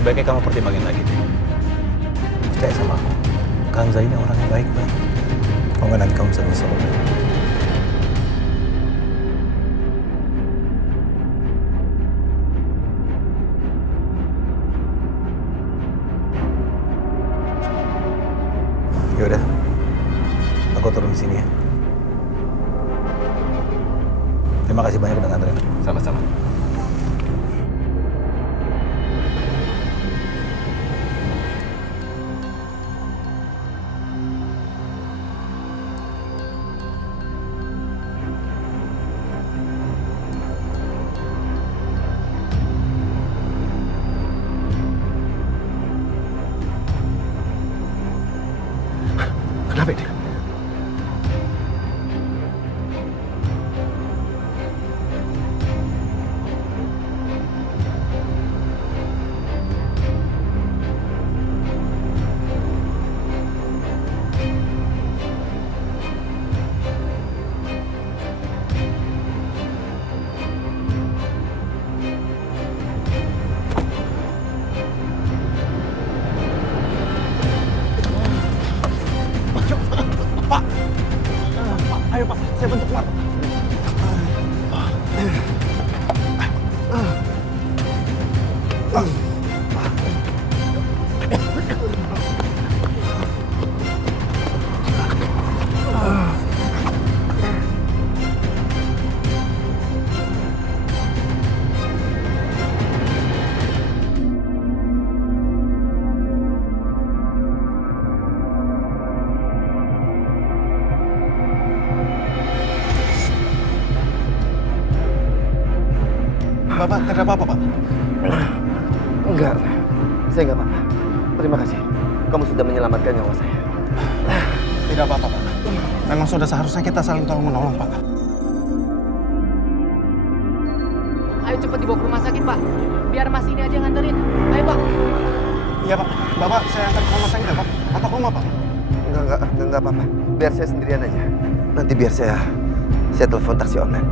sebaiknya kamu pertimbangin lagi. Percaya sama aku, Kanza ini orang yang baik-baik. Kalau nggak nanti kamu bisa nyesel. Yaudah, aku turun di sini ya. Terima kasih banyak udah nganterin. Sama-sama. Kenapa ini? Ayo Pak, saya bantu keluar. Bapak, tidak ada apa-apa, Pak? Enggak, saya enggak apa-apa. Terima kasih. Kamu sudah menyelamatkan nyawa saya. Tidak apa-apa, Pak. Memang sudah seharusnya kita saling tolong-menolong, Pak. Ayo cepat dibawa ke rumah sakit, Pak. Biar Mas ini aja nganterin. Ayo, Pak. Iya, Pak. Bapak, saya antar ke rumah sakit ya, Pak? Atau ke rumah, Pak? Enggak apa-apa. Biar saya sendirian aja. Nanti biar saya telepon taksi online.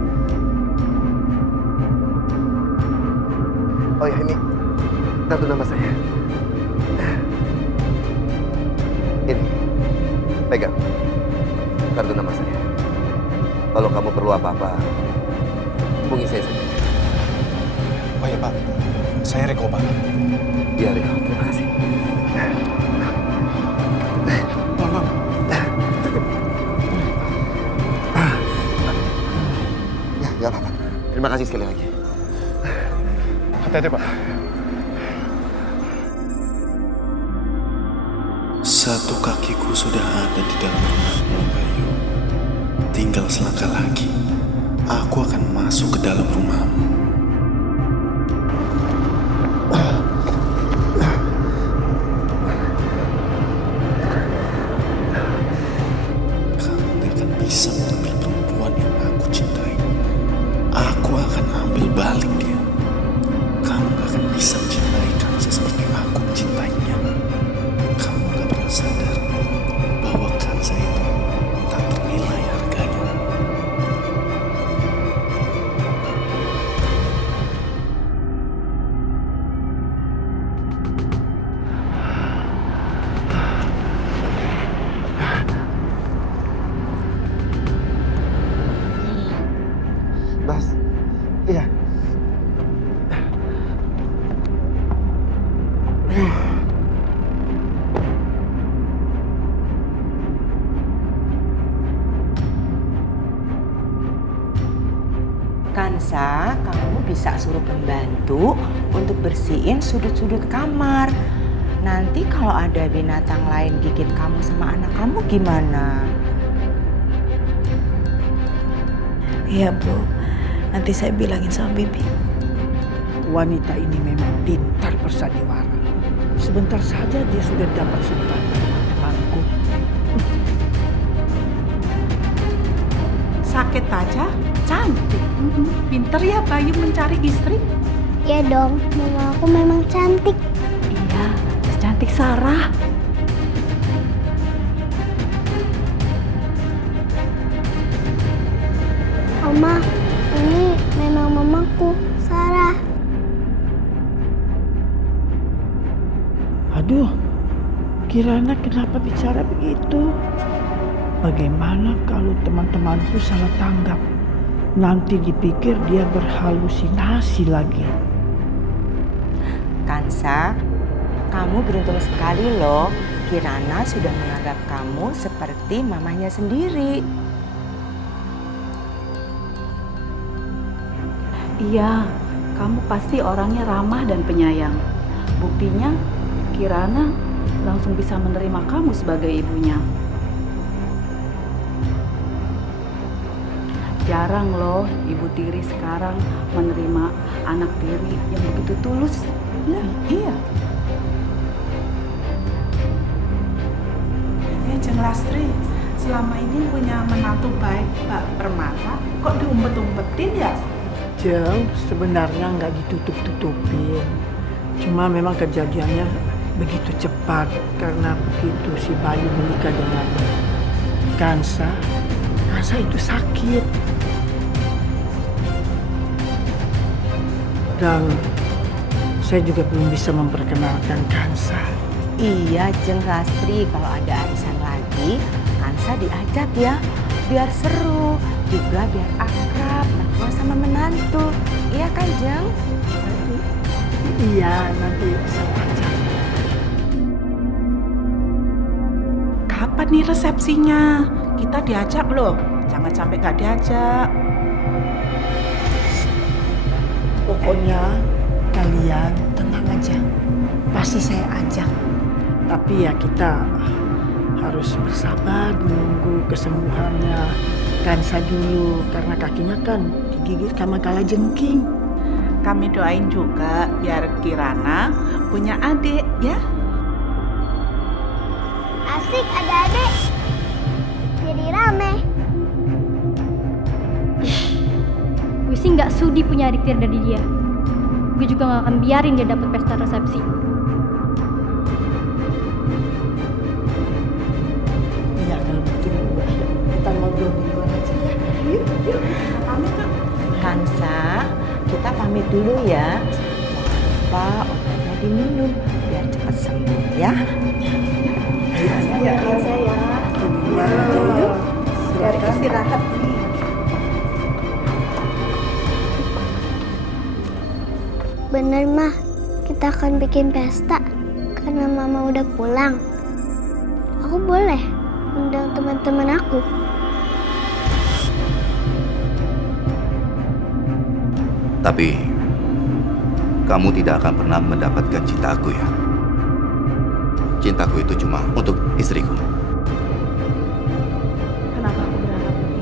Oh ya, ini kartu nama saya. Ini, pegang kartu nama saya. Kalau kamu perlu apa-apa, hubungi saya saja. Oh iya, Pak. Saya Riko, Pak. Iya, Riko. Terima kasih. Ya, nggak apa-apa. Terima kasih sekali lagi. Hati-hati, Pak. Satu kakiku sudah ada di dalam rumahmu, Bayu. Tinggal selangkah lagi, aku akan masuk ke dalam rumahmu. Kamu gak akan bisa mengambil perempuan yang aku cintai. Aku akan ambil balik dia. Kamu gak akan bisa mencintai Kanza seperti aku mencintainya. Kamu gak pernah sadar bahwa Kanza itu tak ternilai harganya. Bas, iya. Kanza, kamu bisa suruh pembantu untuk bersihin sudut-sudut kamar. Nanti kalau ada binatang lain gigit kamu sama anak kamu gimana? Iya, Bu. Nanti saya bilangin sama Bibi. Wanita ini memang pintar bersandiwara. Sebentar saja dia sudah dapat simpati temanku. Sakit aja, cantik. Pinter ya Bayu mencari istri. Ya dong, mama aku memang cantik. Iya, secantik Sarah. Oma, ini memang mamaku, Sarah. Kirana kenapa bicara begitu? Bagaimana kalau teman-temanku salah tanggap? Nanti dipikir dia berhalusinasi lagi. Kansa, kamu beruntung sekali loh. Kirana sudah menganggap kamu seperti mamanya sendiri. Iya, kamu pasti orangnya ramah dan penyayang. Buktinya, Kirana langsung bisa menerima kamu sebagai ibunya. Jarang loh ibu tiri sekarang menerima anak tiri yang begitu tulus. Ya, iya. Jeng Lastri, selama ini punya menantu baik Mbak Permata, kok diumpet-umpetin ya? Jeng, sebenarnya nggak ditutup-tutupin. Cuma memang kejadiannya begitu cepat karena begitu si Bayu menikah dengan Kansa itu sakit. Dan saya juga belum bisa memperkenalkan Kansa. Iya, Jeng Lastri, kalau ada arisan lagi, Kansa diajak ya. Biar seru, juga biar akrab, mertua sama menantu. Iya kan, Jeng? Iya, nanti saya ajak. Kapan nih resepsinya? Kita diajak loh, jangan sampai gak diajak. Pokoknya kalian tenang aja, pasti saya ajak. Tapi ya kita harus bersabar menunggu kesembuhannya Kansa dulu, karena kakinya kan digigit sama kalajengking. Kami doain juga biar Kirana punya adik ya. Asik ada adik. Jadi rame. Gue sih nggak sudi punya adik tiri dari dia. Gue juga nggak akan biarin dia dapet pesta resepsi. Iya kalau begitu kita ngobrol di luar aja ya. Yuk, pamit kan? Kansa, kita pamit dulu ya. Jangan lupa obatnya diminum biar cepat sembuh ya. Iya saya. Biar istirahat. Bener mah, kita akan bikin pesta karena mama udah pulang. Aku boleh undang teman-teman aku. Tapi kamu tidak akan pernah mendapatkan cinta aku ya. Cintaku itu cuma untuk istriku. Kenapa aku berharap lebih?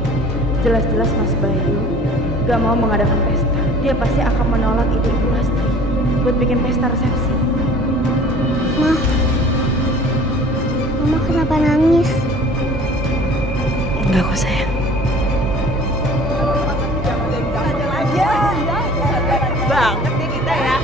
Jelas-jelas Mas Bayu gak mau mengadakan pesta. Dia pasti akan menolak ide Ibu Lastri buat bikin pesta resepsi. Mama kenapa nangis? Enggak kok sayang. Banget nih kita ya.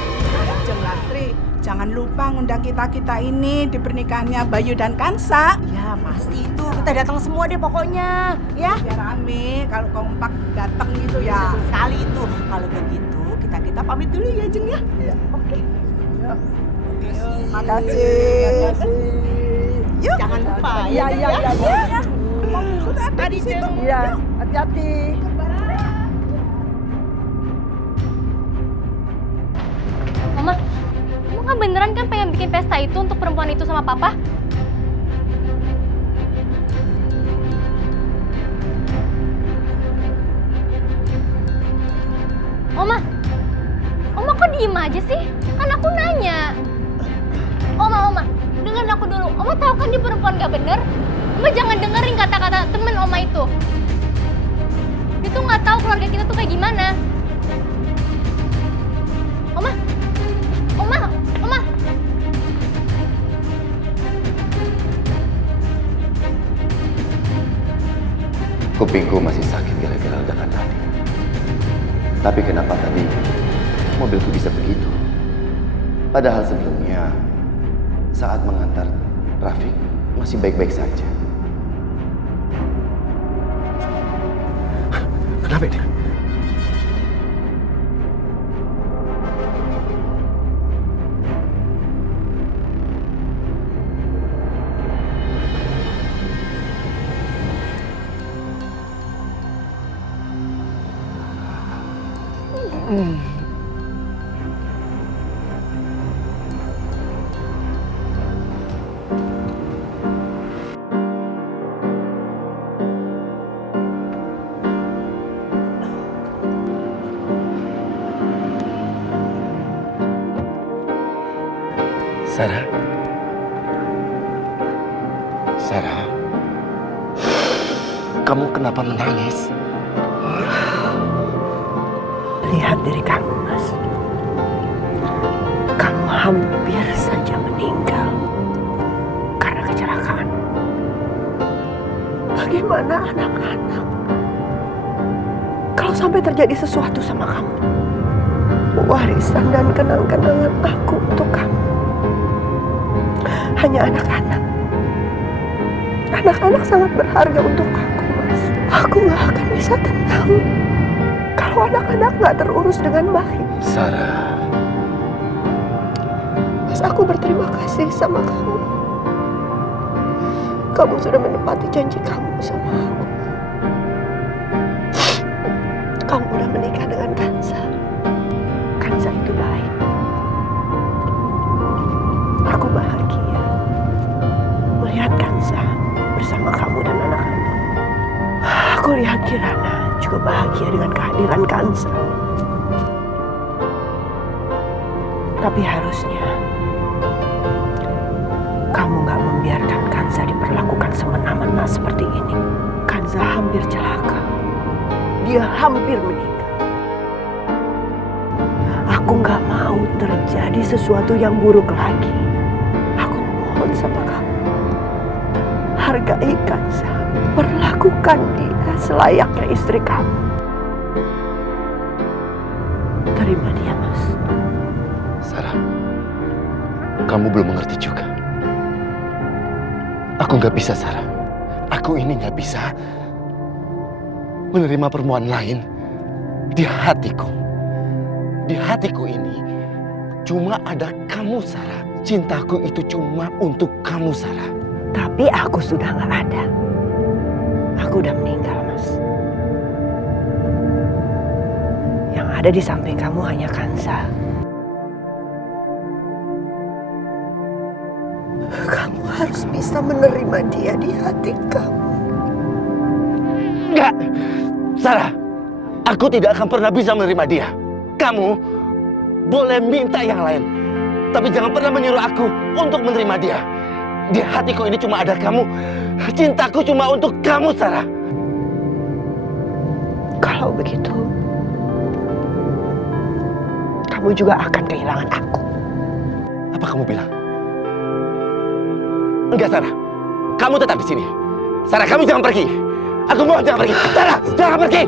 Jeng Lastri, jangan lupa ngundang kita ini di pernikahannya Bayu dan Kansa. Ya pasti itu, kita datang semua deh pokoknya ya. Biar rame, kalau kompak datang gitu ya. Betul sekali itu. Kalau begitu kita pamit dulu ya Jeng ya. Iya. Oke. Makasih. Yuk. Jangan lupa Iya. ya. Sudah ada di situ. Iya, hati-hati. Mama kan beneran kan pengen bikin pesta itu untuk perempuan itu sama papa? Oma kok diem aja sih? Kan aku nanya. Oma, dengerin aku dulu. Oma tahu kan dia perempuan gak bener? Oma jangan dengerin kata-kata temen Oma itu. Dia tuh gak tahu keluarga kita tuh kayak gimana. Oma. Kupingku masih sakit gara-gara ledakan tadi. Tapi kenapa tadi mobilku bisa begitu? Padahal sebelumnya saat mengantar Rafiq masih baik-baik saja. Kenapa ini? Sarah. Sarah. Kamu kenapa menangis? Lihat diri kamu, Mas. Kamu hampir saja meninggal karena kecelakaan. Bagaimana anak-anak? Kalau sampai terjadi sesuatu sama kamu, warisan dan kenang-kenangan aku untuk kamu hanya anak-anak. Anak-anak sangat berharga untuk aku, Mas. Aku gak akan bisa tenang kalau anak-anak gak terurus dengan baik. Sarah. Mas, aku berterima kasih sama kamu. Kamu sudah menepati janji kamu sama aku. Kamu udah menikah dengan Kansa. Kansa itu baik. Aku bahagia melihat Kansa bersama kamu dan anak-anak. Aku lihat Kirana juga bahagia dengan kehadiran Kansa. Tapi harusnya kamu gak membiarkan Kansa diperlakukan semena-mena seperti ini. Kansa hampir celaka. Dia hampir meninggal. Aku gak mau terjadi sesuatu yang buruk lagi. Aku mohon sama kamu, hargai Kansa. Perlakukan dia selayaknya istri kamu. Terima dia, Mas. Sarah, kamu belum mengerti juga. Aku nggak bisa, Sarah. Aku ini nggak bisa menerima perempuan lain di hatiku. Di hatiku ini cuma ada kamu, Sarah. Cintaku itu cuma untuk kamu, Sarah. Tapi aku sudah nggak ada. Aku udah meninggal, Mas. Yang ada di samping kamu hanya Kansa. Kamu harus bisa menerima dia di hati kamu. Enggak, Sarah. Aku tidak akan pernah bisa menerima dia. Kamu boleh minta yang lain, tapi jangan pernah menyuruh aku untuk menerima dia. Di hatiku ini cuma ada kamu. Cintaku cuma untuk kamu, Sarah. Kalau begitu, kamu juga akan kehilangan aku. Apa kamu bilang? Enggak, Sarah. Kamu tetap di sini. Sarah, kamu jangan pergi. Aku mohon jangan pergi. Sarah, jangan pergi.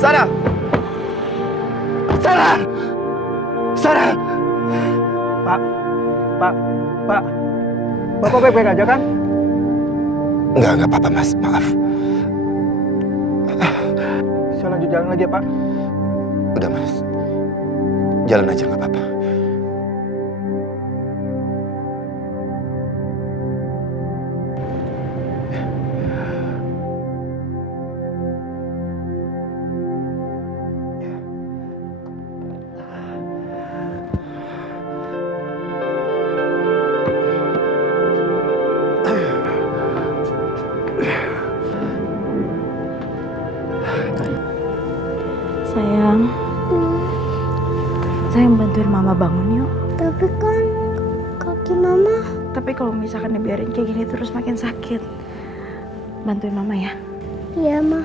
Sarah. Sarah. Sarah. Pak. Bapak baik-baik aja kan? Enggak apa-apa, Mas. Maaf. Saya lanjut jalan lagi ya, Pak. Udah, Mas. Jalan aja, nggak apa-apa. Sayang, bantuin mama bangun yuk. Tapi kan kaki mama. Tapi kalau misalkan dibiarin kayak gini terus makin sakit. Bantuin mama ya. Iya, Ma.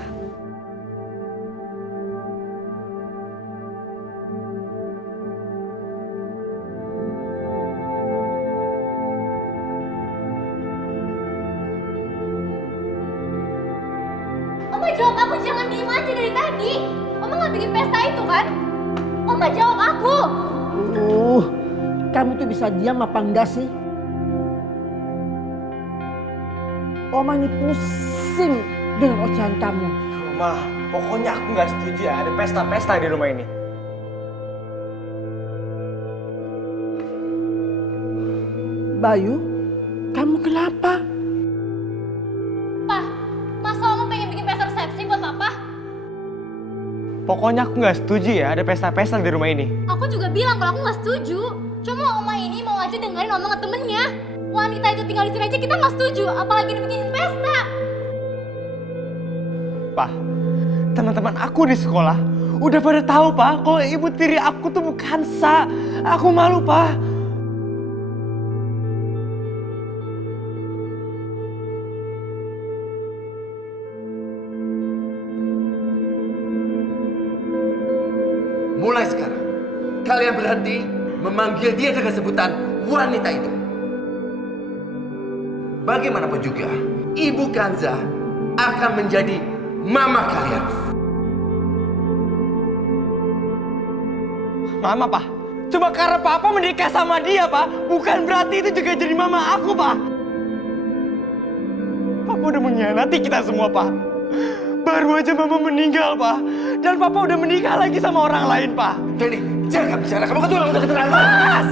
Oma jawab aku, jangan diem aja dari tadi. Oma nggak bikin pesta itu kan? Oma jawab aku. Kamu tuh bisa diam apa enggak sih? Oma ini pusing dengan ocehan kamu. Ma, pokoknya aku nggak setuju ya ada pesta-pesta di rumah ini. Bayu, kamu kenapa? Masa Oma pengen bikin pesta resepsi buat Papa? Pokoknya aku nggak setuju ya ada pesta-pesta di rumah ini. Aku juga bilang kalau aku nggak setuju. Cuma Oma ini mau aja dengerin omongan temennya. Wanita itu tinggal di sini aja kita nggak setuju, apalagi dibikin pesta. Pak, teman-teman aku di sekolah udah pada tahu Pak kalau ibu tiri aku tuh bukan Sa. Aku malu Pak. Mulai sekarang, kalian berhenti memanggil dia dengan sebutan wanita itu. Bagaimanapun juga, Ibu Kanza akan menjadi mama kalian. Mama Pak, cuma karena Papa menikah sama dia Pak, bukan berarti itu juga jadi mama aku Pak. Papa udah mengkhianati kita semua Pak. Baru aja Mama meninggal Pak, dan Papa udah menikah lagi sama orang lain Pak. Jadi jangan bicara, kamu ketulang udah keterlaluan.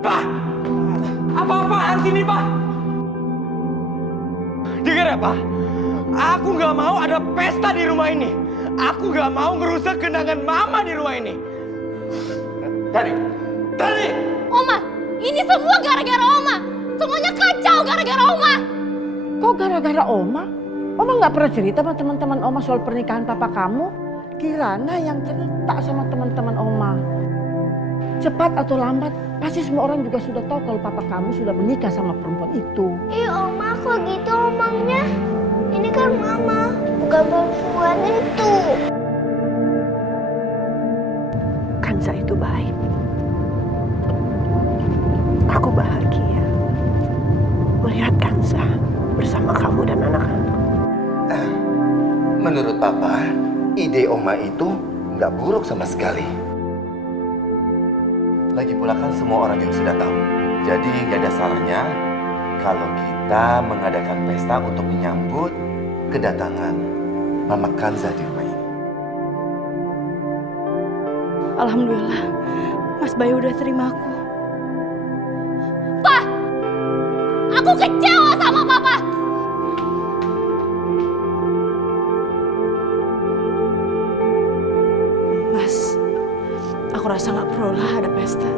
Pak, apa-apaan sini Pak? Dengar ya Pak, aku gak mau ada pesta di rumah ini. Aku gak mau ngerusak kenangan Mama di rumah ini. Tadi! Oma, ini semua gara-gara Oma. Semuanya kacau gara-gara Oma. Kok gara-gara Oma? Oma nggak pernah cerita sama teman-teman Oma soal pernikahan papa kamu? Kirana yang cerita sama teman-teman Oma. Cepat atau lambat, pasti semua orang juga sudah tahu kalau papa kamu sudah menikah sama perempuan itu. Oma kok gitu omongnya? Ini kan Mama, bukan perempuan itu. Kanza itu baik. Aku bahagia melihat Kanza bersama kamu dan anak-anak. Menurut Papa, ide Oma itu nggak buruk sama sekali. Lagi pula kan semua orang juga sudah tahu. Jadi gak ada salahnya kalau kita mengadakan pesta untuk menyambut kedatangan Mama Kanza di rumah ini. Alhamdulillah, Mas Bayu udah terima aku. Pak, aku kecewa sama Papa. Mas, aku rasa nggak perlu lah ada pesta.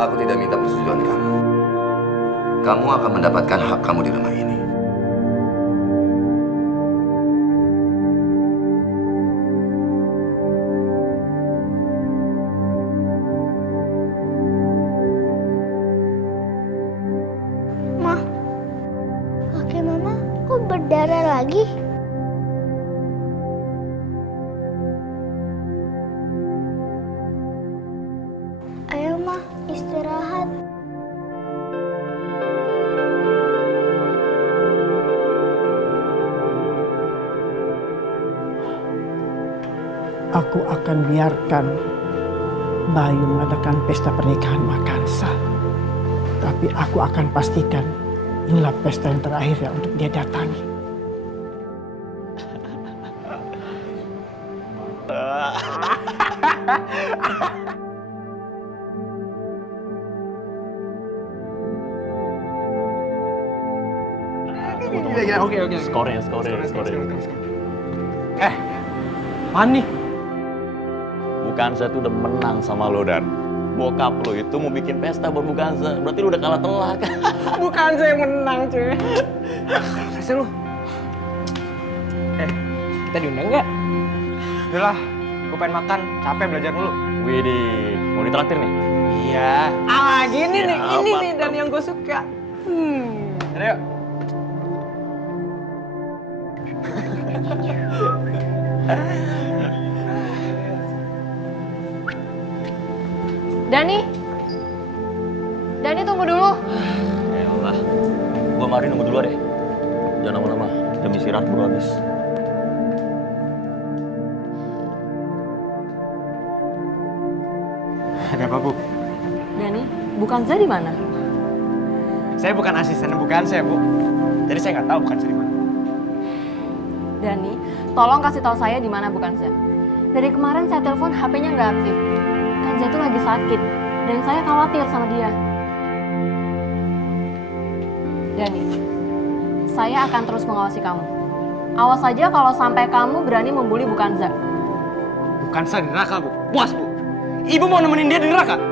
Aku tidak minta persetujuan kamu. Kamu akan mendapatkan hak kamu di rumah ini. Ma, kaki Mama kok berdarah lagi? Ayo Ma, istirahat. Aku akan biarkan Bayu mengadakan pesta pernikahan Makansa. Tapi aku akan pastikan inilah pesta yang terakhir ya untuk dia datangi. Oke. Skornya. Apaan nih? Bukanza tuh udah menang sama lo, Dan. Bokap lo itu mau bikin pesta buat Bukanza. Berarti lo udah kalah telak. Bukan saya yang menang cuy. Kasih lu. Kita diundang nggak? Udahlah, gue pengen makan. Capek belajar dulu. Widih, mau ditraktir nih? Iya. Gini nih, Siap, ini nih mantap. dan yang gue suka. Ayo. Dani tunggu dulu. Yalah, gua mari nunggu dulu deh. Jangan lama-lama, jam istirahat baru habis. Ada apa, Bu? Dani, bukan Za di mana? Saya bukan asisten Bukanza ya, Bu. Jadi saya nggak tahu Bukanza di mana. Dani, tolong kasih tahu saya di mana Bukanza. Dari kemarin saya telepon HP-nya nggak aktif. Kanza itu lagi sakit dan saya khawatir sama dia. Dani, saya akan terus mengawasi kamu. Awas saja kalau sampai kamu berani membuli Bukanza. Bukanza di neraka, Bu. Puas, Bu. Ibu mau nemenin dia di neraka?